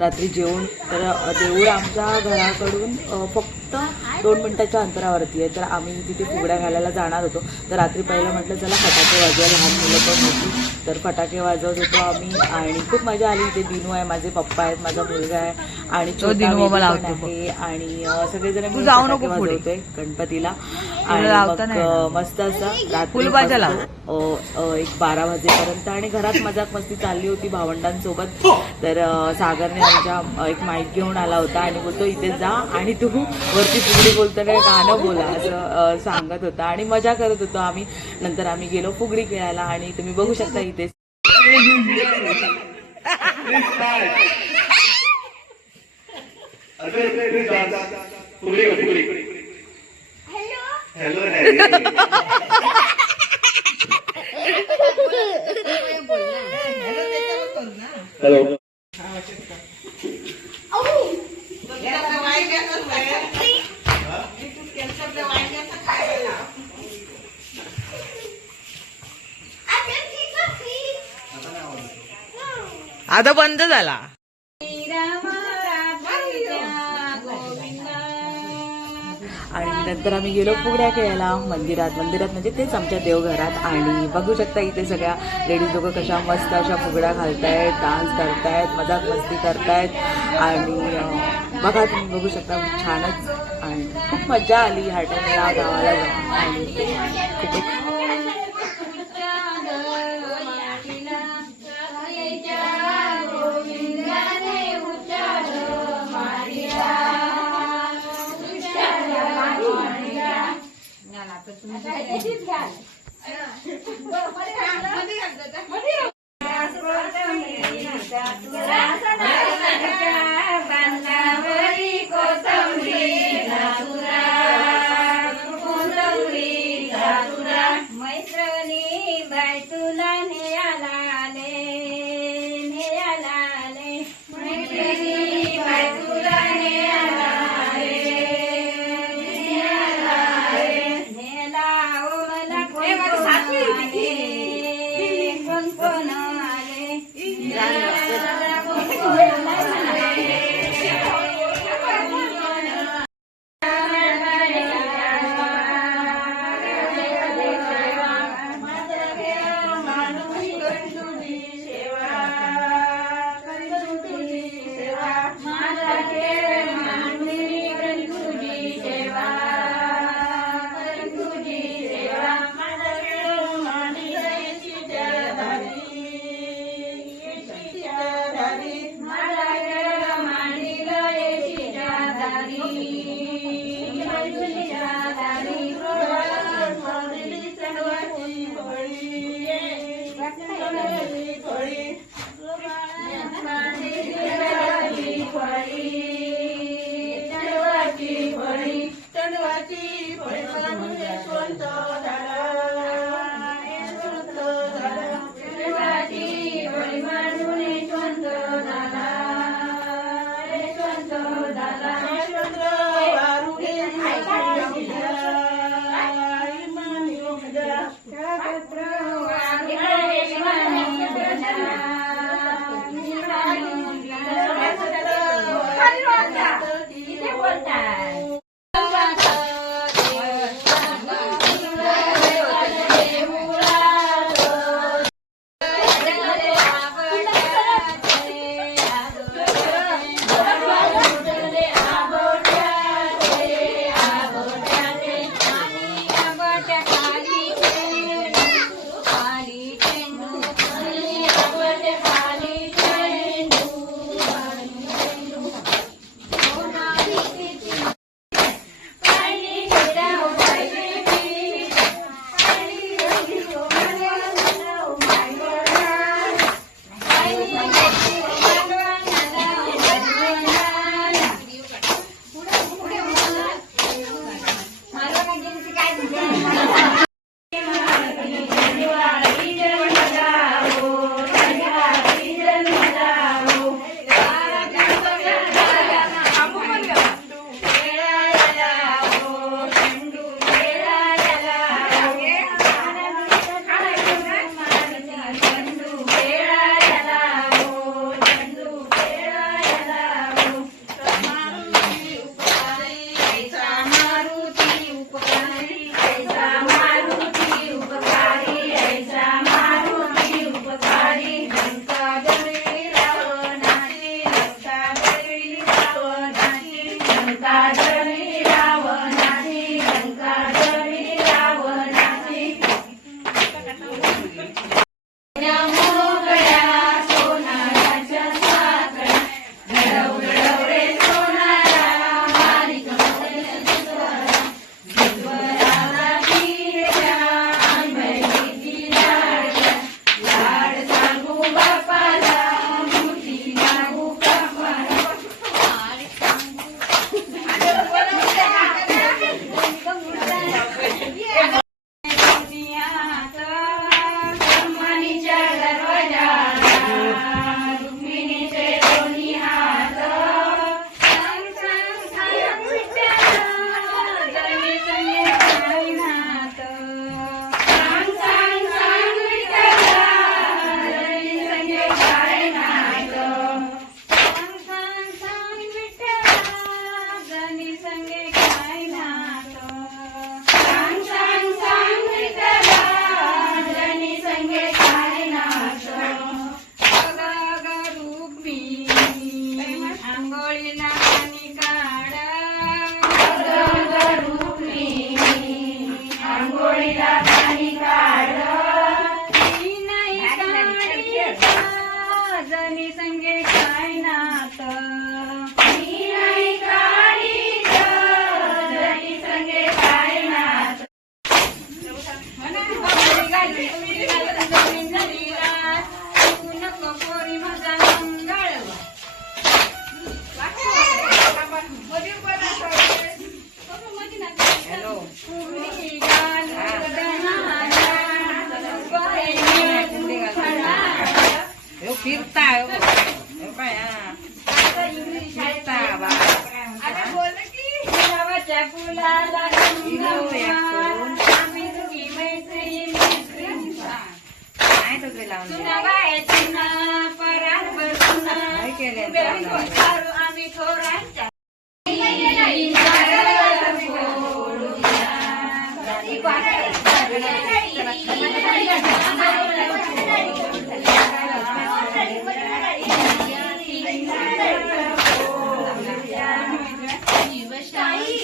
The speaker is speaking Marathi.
रात्री जेवण. तर देऊळ आमच्या घराकडून फक्त 2 मिनिटाच्या अंतरावरती आहे. तर आम्ही तिथे फुगड्या घालायला जाणार होतो. तर रात्री पहिलं म्हटलं चला फटाके वाजवा, लहान मुलं पण होती तर फटाके वाजवत होतो आम्ही आणि खूप मजा आली. इथे दिनू आहे, माझे पप्पा आहेत, माझा मुलगा आहे आणि छोटा बेबी पण आहे आणि सगळेजण मिळून फटाके वाजवतोय गणपतीला. आणि मग मस्त असं रात्री एक 12 वाजेपर्यंत आणि घरात मजाक मस्ती चालली होती भावंडांसोबत. तर सागरने आमच्या एक माईक घेऊन आला होता आणि बोलतो इथे जा आणि तू वरती फुगडी बोलताना गाणं बोला असं सांगत होता आणि मजा करत होतो आम्ही. नंतर आम्ही गेलो फुगडी खेळायला आणि तुम्ही बघू शकता इथे हॅलो आता बंद झाला. आणि नंतर आम्ही गेलो फुगड्या खेळायला मंदिरात म्हणजे तेच आमच्या देवघरात. आणि बघू शकता इथे सगळ्या लेडीज लोक कशा मस्त अशा फुगड्या घालतायत, डान्स करतायत, मजाक मस्ती करतायत आणि बघा तुम्ही बघू शकता छानच. आणि खूप मजा आली ह्या टाइमला गावाला जाऊन आणि खूपच आंघोळीला पाणी काढ आंघोळीला पाणी काढ नाही काढीत जनी संगे काय नात नाही काढीत जनी संगे काय नात नको पोरी माझा मंगळ फिरता फिरता फुलाला आम्ही दोघी मैत्रिणी चुना बाय चुना परात चुना आम्ही थोरांच्या शिवशाही